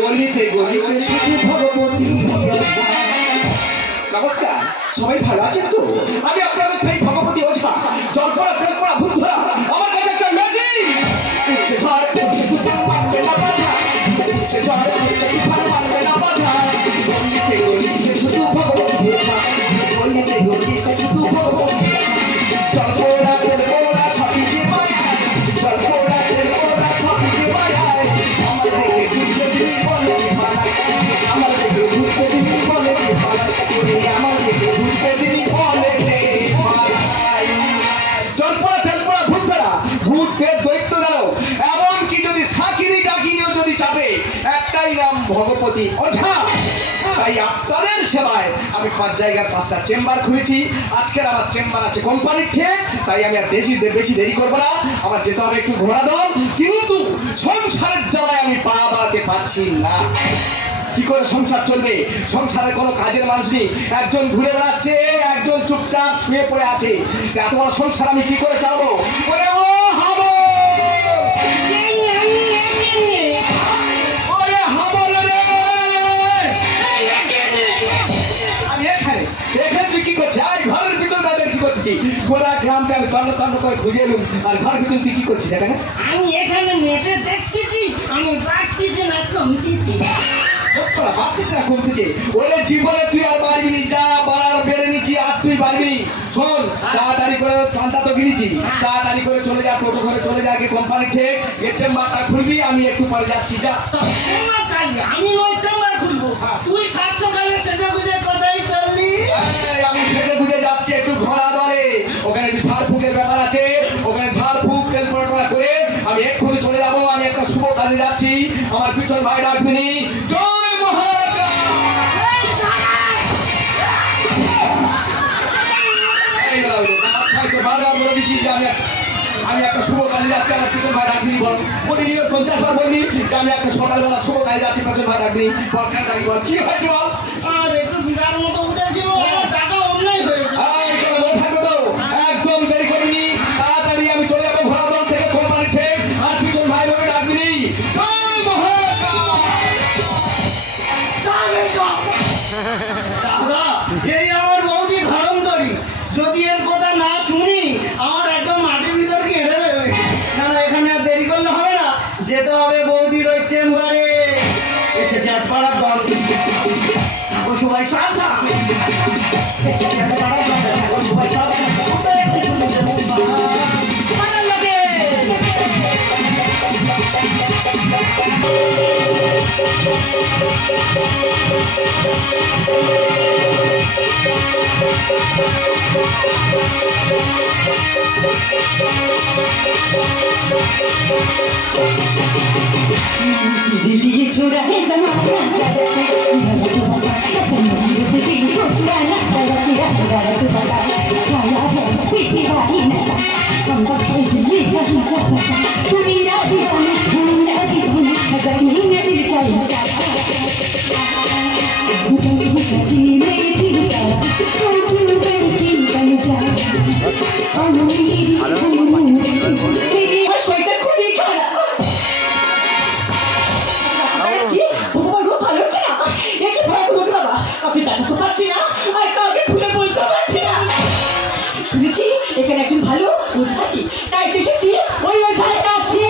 গলিতে গলিতে শুধু ভগবতী। নমস্কার, সবাই ভালো আছেন তো? আমি আপনাদের সেই ভগবতী ওঝা, জলপড়া তেলপড়া ভূত ধরা। আমার কাছে একটা ম্যাজিক। গলিতে গলিতে শুধু ভগবতী ওঝা, গলিতে গলিতে শুধু ভগবতী। জলপড়া তেলপড়া সবই মায়া, জলপড়া তেলপড়া সবই মায়া। আমার দেখে বুঝতে তিনি বলে পালায়, আমার দেখে বুঝতে তিনি বলে পালায়, আমার দেখে বুঝতে তিনি বলে পালায়। জলপড়া তেলপড়া ভূত ধরা, ভূতকে দৈত্য দাঁড়ো, এমনকি যদি সাকিরি ডাকিনিও যদি চাপে, একটাই নাম ভগবতী ওঝা। তাই আপনাদের সেবায় আমি 5 জায়গার 5টা চেম্বার খুলেছি। আজকের আমার চেম্বার আছে কোম্পানির ঠিক, তাই আমি আর বেশি দেরি করবো না। আমার যেতে হবে একটু ঘোরা দল, কিন্তু সংসারের জ্বালায় আমি পা বাড়াতে পারছি না। কি করে সংসার চলবে? সংসারে কোনো কাজের মানুষ নেই, একজন ঘুরে বেড়াচ্ছে, একজন চুপচাপ শুয়ে পড়ে আছে। এত বড় সংসার আমি কি করে চালাবো? গোটা গ্রামটা আমি তন্ন করে খুঁজে এলুম, আর ঘর ভিতরে তুই কি করছিস এখানে? আমি এখানে নেটে দেখতেছি, আমি বাড়তেছি না কমতেছি। কমতেছে ওরে জীবনে তুই আর পারবি নি, যা বাড়ার বেড়ে নিচ্ছি আর তুই পারবি। শোন, তাড়াতাড়ি করে পান্তা তো কিনেছি, তাড়াতাড়ি করে চলে যা, টোটো করে চলে যা, কোম্পানি খেয়ে এর চেম্বারটা খুলবি। আমি একটু পরে যাচ্ছি, যা। আমি ওই চেম্বার খুলবো, তুই 7 সকালে সেজে গুজে কোথায় চললি? আমি সেজে গুজে যাচ্ছি একটু ঘোরা দলে, ওখানে একটু ঝাড়ফুঁকের ব্যাপার আছে, ওখানে ঝাড়ফুঁক তেল পড়া করে আমি এক্ষুনি চলে যাবো। আমি একটা শুভ কাজে যাচ্ছি, আমার পিছন ভাই ডাকবিনি। জয় মহারাজা। আমি একটা শুভ কাজে যাচ্ছি, আমার পিছন ভাই ডাকবিনি। বল প্রতিনিয়ত 50 বার বলবি যে আমি একটা সকালবেলা শুভ কাজে যাচ্ছি, পিছন ভাই ডাকবিনি। বল কি হয়েছে বল? আর একটু বিরাট মতো উঠেছিল, টাকা অন্যায় হয়েছে। থাকবে তো, একদম দেরি করিনি, তাড়াতাড়ি আমি চলে যাবো ঘোড়া দল থেকে কোম্পানি থেকে, আর পিছন ভাই ভাবে ডাকবিনি। জয় মহারাজা। দাদা, এই আমার বৌদি ধরন্তরী, যদি এর কথা না শুনি আমার একদম মাটির ভিতর কেটে দেবে। না, এখানে আর দেরি করলে হবে না, যেতে হবে বৌদির ওই চেম্বারে। এসেছে আজ পাড়ার দল, সবাই সাবধান। लिए छोड़ा है ज़माना শুনেছি এখানে একজন ভালো ওঝাকি, তাই দেখেছি ওই ওঝার কাছে।